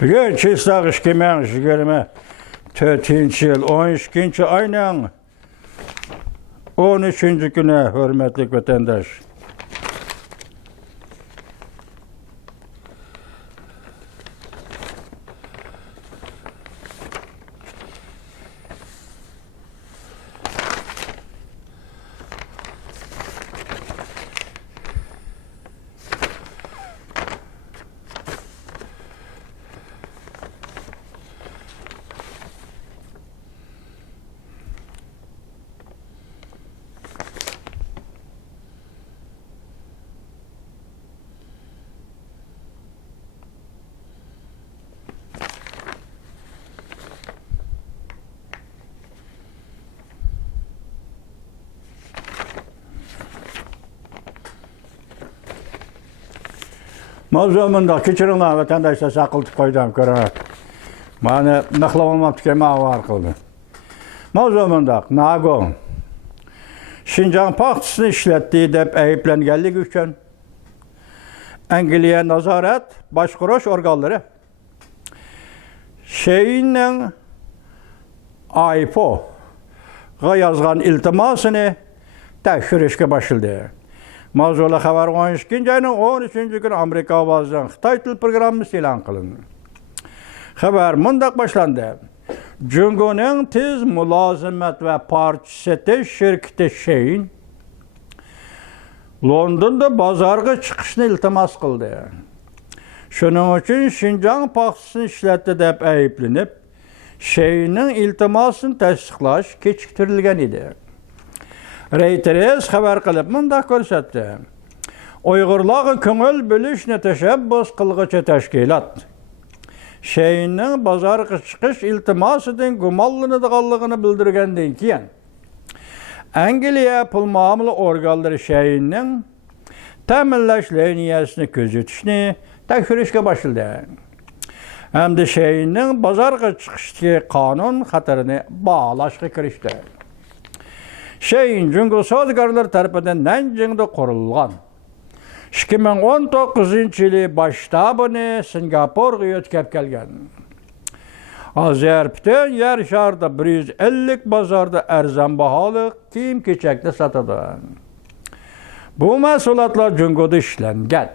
Bugün Çislak 2024 yıl 12. ayının 13. günü hürmetli vatandaş. Mavzumunda keçirinlar vatandaşlar sakıltıp koydum körüne. Bana naklamamam tükeme var kıldı. Mavzumunda Nago Şinjan Partisi'ni işlettiği dep eyiplengellik üçün Angliya nazaret başkuruş organları şeyinin AIPO'ga yazgan iltimasını tekşirişke başladı. Mavzula xabar 12. ayının 13. günü Amerika avazdan Xitay til programması e'lon qilindi. Xabar mundaq başlandı. Jungo'nun tez mülazimet ve partisi şirketi Shein Londonda bazarga chiqishni iltimos qildi. Shuning uchun Şinjan Partisi'ni ishlatdi deb ayblanib, Sheinning iltimosini tasdiqlash kechiktirilgan edi. Reuters xabar qilib mundaq ko'rsatdi. Uyg'urlarga ko'ngil bo'lishni tashabbus qilg'uchi tashkilot Sheinning bozorga chiqish iltimosidan gumonlanadiganligini bildirgandan keyin Angliya pul muomala organlari Sheinning ta'minlash liniyasini kuzatishni tekshirishga boshladi. Hamda Sheinning bozorga chiqishdagi qonun xatarini baholashga kirishdi. Shein Jungo savdogarlar tarafidan Nanjingda qurilgan 2019 yili boshtabini Singapurga yetkazib kelgan. Hozir butun yer sharida 150 bozorda arzon baholi kiyim-kechakni sotadi. Bu mahsulotlar Jungoda ishlangan.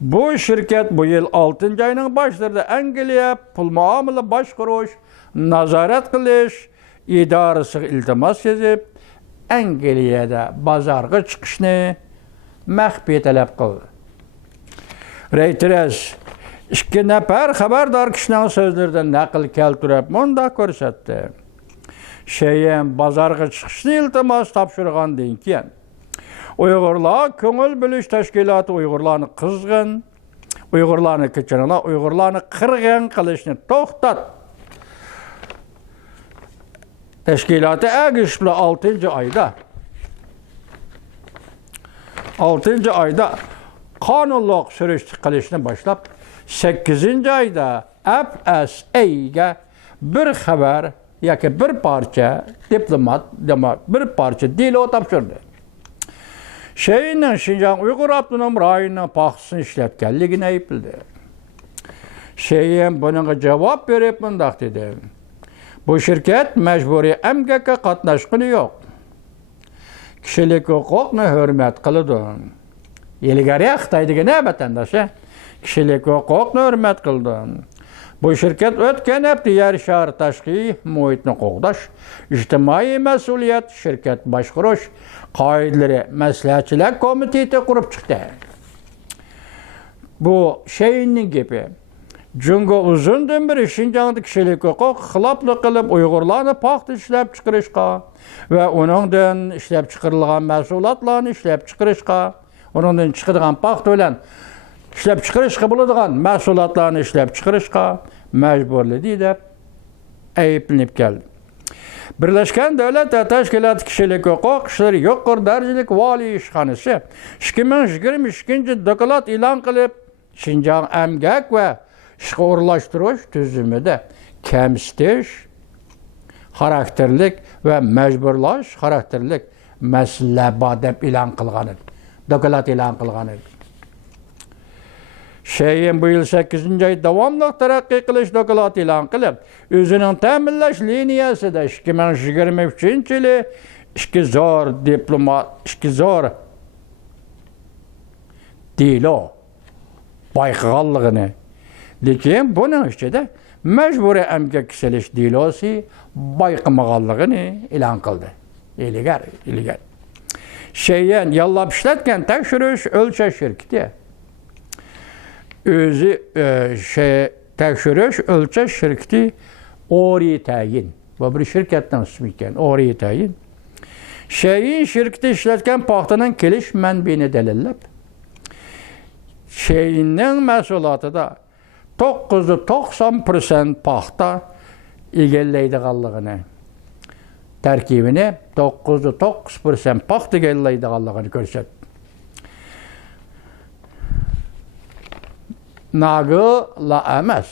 Bu shirkat bu yil 6 oyning boshlarida Angliya pul muomala boshqarish, nazorat qilish idorasiga iltimos yozib, Angliyada bozorga chiqishni maxfiy talab qildi. Reuters 2 nafar xabardor kishining so'zlaridan naql keltirib mundaq ko'rsatdi. Shein bozorga chiqishni iltimos topshirgandan keyin Uyg'urlar ko'ngil bo'lish tashkiloti Uyg'urlarni qizg'in, Uyg'urlarni kechiringlar, Uyg'urlarni qirg'in qilishni to'xtat. Teşkilatı Agışlı 6. ayda kanunluk sürüştü qilishni başlap 8. ayda FSA'ga bir xabar yoki bir parça diplomat bir parça dilo topshirdi. Sheinning Şinjan Uyg'ur Avtonom rayoninin paxtasini ishlatganligini aybladi. Shein bunga javob berib mundaq dedi. Bu şirket mecburi emgakka qatnashqini yo'q. Kishilik huquqni hurmat qiladi. Ilgari Xitoydagi vatandoshi kishilik huquqni hurmat qildi. Bu shirkat o'tgan hafta yer shari tashqi muhitni qo'g'dash, ijtimoiy mas'uliyat, shirkat boshqarish qoidalari maslahatchilar komiteti qurib chiqdi. Bu Sheinning gapi. Jungo uzundan beri Şinjan'da kishilik huquq xiloflik qilib Uyg'urlarni paxta ishlab chiqarishga va uningdan ishlab chiqarilgan mahsulotlarni ishlab chiqarishga, uningdan chiqadigan paxta bilan ishlab chiqarishga bo'ladigan mahsulotlarni ishlab chiqarishga majburladi deb ayblanib keldi. Birlashgan Davlatlar Tashkiloti kishilik huquq ishlari yuqori darajalik valiy ishxonasi 2022 doklad e'lon qilib, Şinjan emgak va ishga o'rlashtirish tuzumida kamsitish xarakterlik va majburlash xarakterlik masala bor deb e'lon qilgan edi. Doklad e'lon qilgan edi. Şeyin bu yıl 8. ay davamlı terakki qilish doklad e'lon qilib, o'zining ta'minlash liniyasida 2023-yili ikki zo'r dilo bayqaganligini, lekin buning ichida majburiy emgak kisilish dilosi bayqamaganligini e'lon qildi. İlgar. Şeyin yallab işletken tekshirish o'lchash şirketi. Özü tekshirish o'lchash şirketi Ori tayin. Bu bir şirketden ismi ekan, Ori tayin. Şeyin şirketi işletken paxtaning kelish manbini dalillab, şeyinning mahsulotida 990% paxta egallaydiganligini, tarkibini 909% paxta egallaydiganligini ko'rsatdi. Nagla emas.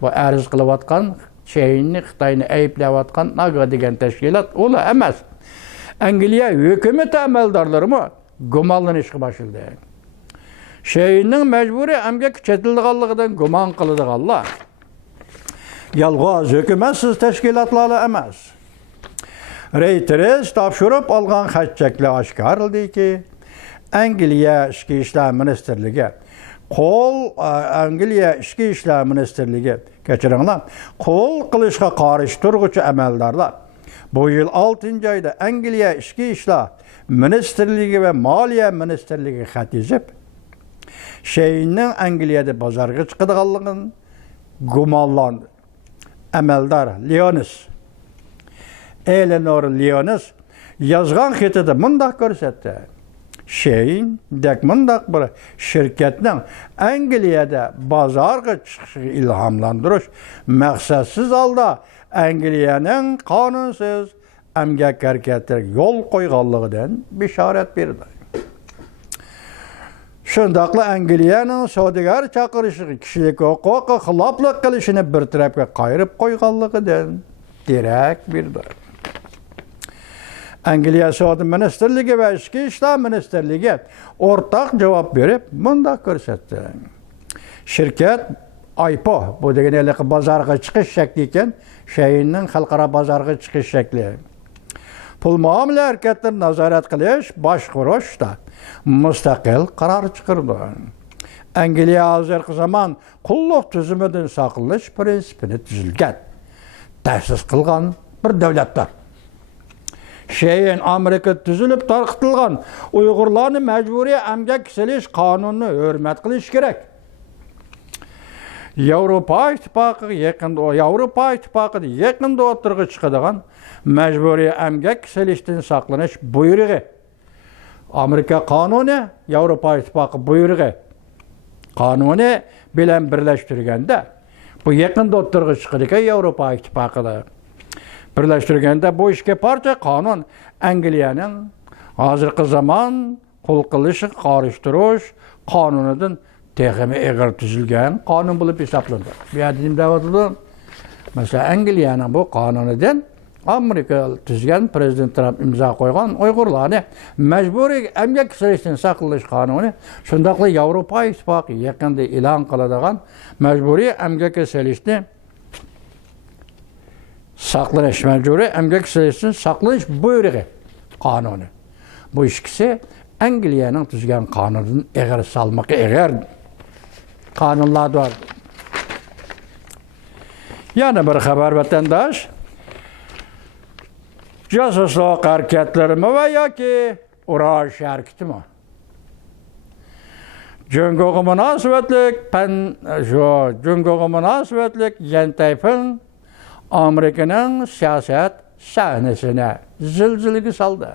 Bu arz qilayotgan şeyinni Xitoyni ayblayotgan Naga degan tashkilot ular emas. Angliya hukumat amaldorlari gumonlanishga boshladi. Şeyinning majburiy emgak chetilganligidan gumon qiladiganlar yolg'on hukumatsiz tashkilotlar emas. Reuters topshirib olgan xatchaklar oshkor qildiki, Angliya Ichki ishlar ministrligi Angliya Ichki ishlar ministrligi kechiringlar, qo'l qilishga qarshi turg'uvchi amaldorlar bu yil 6 oyda Angliya Ichki ishlar ministrligi va moliya ministrligi xat yozib, Şeyinning Angliyada bozorga chiqadiganligini gumonlandi. Amaldor Eleanor Leonis yozgan xatida mundaq ko'rsatdi. Şeyin dek mundaq bir şirketning Angliyada bozorga chiqishiga ilhomlantirish maqsadsiz holda Angliyaning qonunsiz emgak harakatiga yo'l qo'yganligidan bishorat berdi. Shundaqla Angliyaning savdogar chaqirishiga kishilik huquqqa xiloflik qilishini bir tarafga qayirib qo'yganligidan derak berdi. Angliya Savdo Ministerligi va Ichki ishlar Ministerligi o'rtaq javob berib, bundaq ko'rsatdi. Shirkat IPO, bu degani bozorga chiqish shakli ekan, Şeyinning xalqaro bozorga chiqish shakli. Pul muomala harakatini nazorat qilish, boshqarishda mustaqil qaror chiqardi. Angliya hozirgi zamon qulluq tuzumidan saqlanish prinsipini tuzilgan, ta'sis qilgan bir davlatdir. Şeyin Amerika tuzilib tarqitilgan Uyg'urlarni majburiy emgak qilish qonunini hurmat qilish kerak. Yevropa ittifoqida yaqinda o'tirg'i chiqadigan majburiy emgak qilishdan saqlanish buyrug'i. Amerika qonuni, Yevropa ittifoqi buyrug'i qonuni bilan birlashtirganda bu yaqinda o'tirg'i chiqadigan Yevropa ittifoqida birlashtirganda bu ishga parcha qonun Angliyaning hozirgi zamon qo'l qilish, qorishtirish qonunidan texmi eg'ir tuzilgan qonun bo'lib hisoblanadi. Bu yerda nima deyapti? Masalan, Angliyaning bu qonunidan Amerika tuzgan Prezident Trump imzo qo'ygan Uyg'urlarni majburiy emgak qilishdan saqlash qonuni, shundaqla Yevropa ittifoqi yaqinda e'lon qiladigan majburiy emgak qilishni saqlanish majburiy emgak qilishdan saqlanish buyrug'i qonuni. Bu ikkisi Angliyaning tuzgan qonunidan eg'ir salmoqi eg'ir qonunlar bor. Yana bir xabar vatandosh Jasusluq harekatlarimi va yoki urush harakatimi? Jungoga munosabatlik Yantayfin Amerikaning siyosat sahnasini zilzilaga soldi.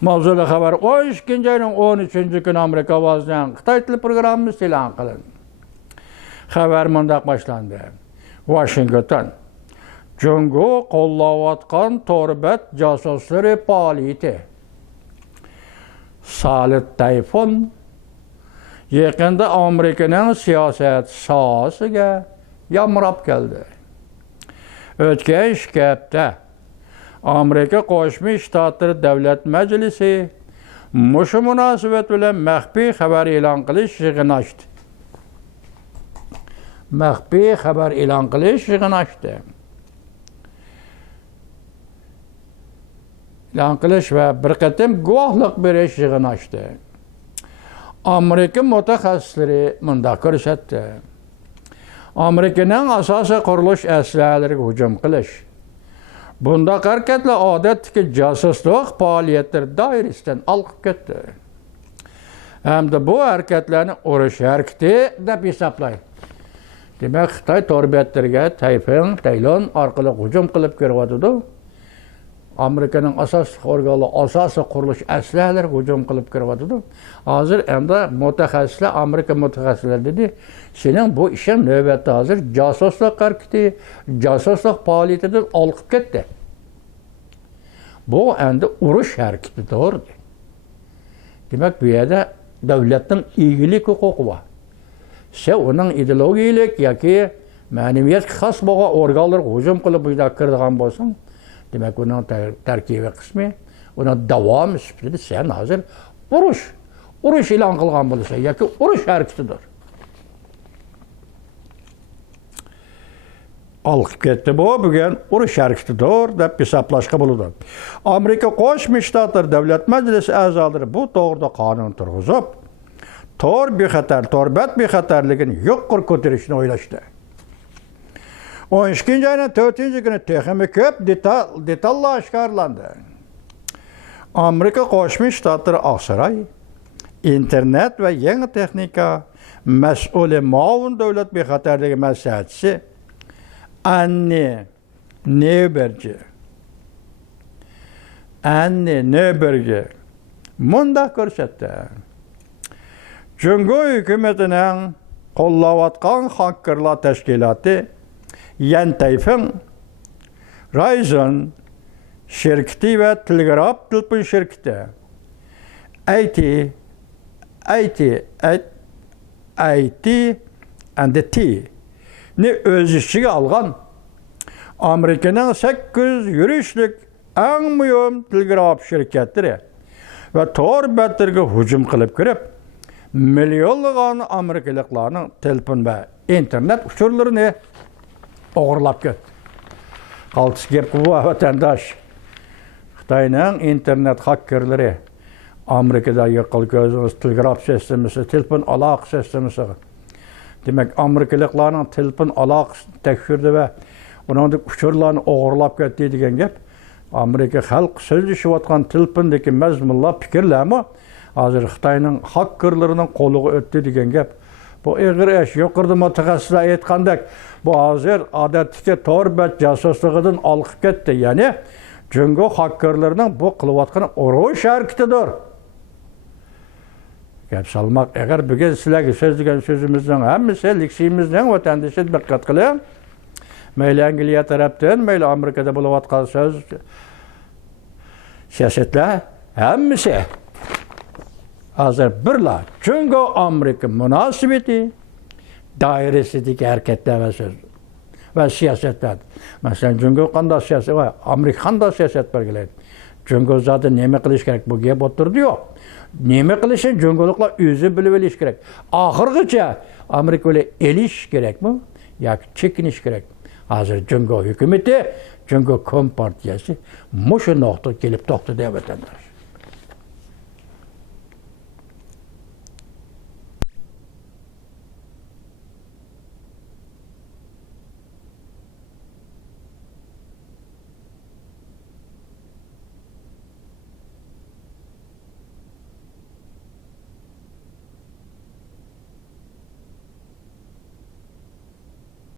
Mavzuli xabar 12-oyning 13-kuni Amerika ovozining Xitoy tili programmasi e'lon qilindi. Xabar mundaq boshlandi. Washington Jungo qo'llayotgan to'rbat josuslari faoliyati. Salit Tayfun yaqinda Amerikaning siyosat sohasiga yamrab keldi. O'tgan hafta Amerika Qo'shma Shtatlari Davlat Majlisi Muşu münasebet bilen məxfi xəbər elan qilish yig'ini ochdi. Məxfi xəbər elan qilish yig'ini ochdi. Elan qilish va bir qatim guvohlik berish yig'ini ochdi. Amerika mutaxassislari munda ko'rsatdi. Amerikaning asosiy qurilish asoslariga hujum qilish. Bundaq hareketler odatdagi josuslik faoliyatlar doirasidan olib ketdi. Hamda bu hareketlarni urush harekati deb hisoblaydi. Demak, Xitoy torbiyatlarga Tayvan, Taylon orqali hujum qilib keryapti. Amerikaning asosiy organlari, asosiy qurilish asoslari hujum qilib keryapti. Hozir hamda mutaxassislar, Amerika mutaxassislari dedi, sening bu ishing navbatda hozir josuslik harekati, josuslik faoliyatidan olib ketdi. Bu endi urush harekatidir. Demak, bu yerda davlatning egilik huquqi bor. Sen uning ideologiyalik yoki ma'naviyatga xos bo'lgan organlarga hujum qilib bu yerga kiradigan bo'lsang, demak, uning tarkibiy qismi, uning davomi sifatida sen hozir urush e'lon qilgan bo'lsa yoki urush harakatidir. Olib ketdi bu bugun urush harakatidir deb hisoblashga bo'ladi. Amerika Qo'shma Shtatlar Davlat Majlisi a'zolari bu to'g'rida qonun turg'izib, torbat bexatarligini yuqori ko'tarishni o'ylashdi. 12 ayning 4-kuni texnik ko'p detallar oshkorlandi. Amerika Qo'shma Shtatlar Oqsaroy internet va yangi texnika mas'uli muavin davlat bexatarligi maslahatchisi Anne Neuberger munda ko'rsatdi. Jungo hukumatining qo'llayotgan hakkerlar tashkiloti Yantayfin, Ryzen şirketi ve Telegraf Telefon şirketi AT&T ne öz işçiye algan Amerika'nın 800 yürüyüşlük en mühim telegraf şirketleri ve torbatlarga hücum kılıp girip milyonlagan Amerikalıklarının telefon ve internet uçurlarını o'g'irlab ketdi. Qaltis gap bu vatandaş. Xitoyning internet hakkerlari Amerikadagi qilko'z telegraf sistemasi, telefon aloqa sistemasi. Demak, Amerikaliklarning telefon aloqasini tekshirdi va uning uchurlarni o'g'irlab ketdi degan gap. Amerika xalq so'zlashayotgan telefondagi mazmunlar, fikrlarmi hozir Xitoyning hakkerlarining qo'liga o'tdi degan gap. Bu ig'ir ish, yuqorida mutaxassislar aytgandek, bu hozir odatdagi torbat josusligidan olib ketdi. Ya'ni Jungo hakkerlarining bu qilayotgan urush harakatidir. Gap salmoq, agar bugun sizlarga so'zlagan so'zimizning hammasi liksiyimizning vatandoshi diqqat qiling. Mayli Angliya tarafdan, mayli Amerikada bo'layotgan so'z siyosatlar hammasi hozir birla Jungo Amerika munosabati doirasidagi harakatlar va so'z va siyosatlar. Masalan, Jungo qanday siyosat va Amerika qanday siyosat belgilaydi? Jungo zoti nima qilish kerak bu gap o'tirdi-yu. Nima qilishni Jungoliklar o'zi bilib olish kerak. Oxirgacha Amerika bilan elish kerakmi yoki chekinish kerak? Hozir Jungo hukumati, Jungo kompartiyasi mushu nuqtaga kelib to'xtadi vatandosh.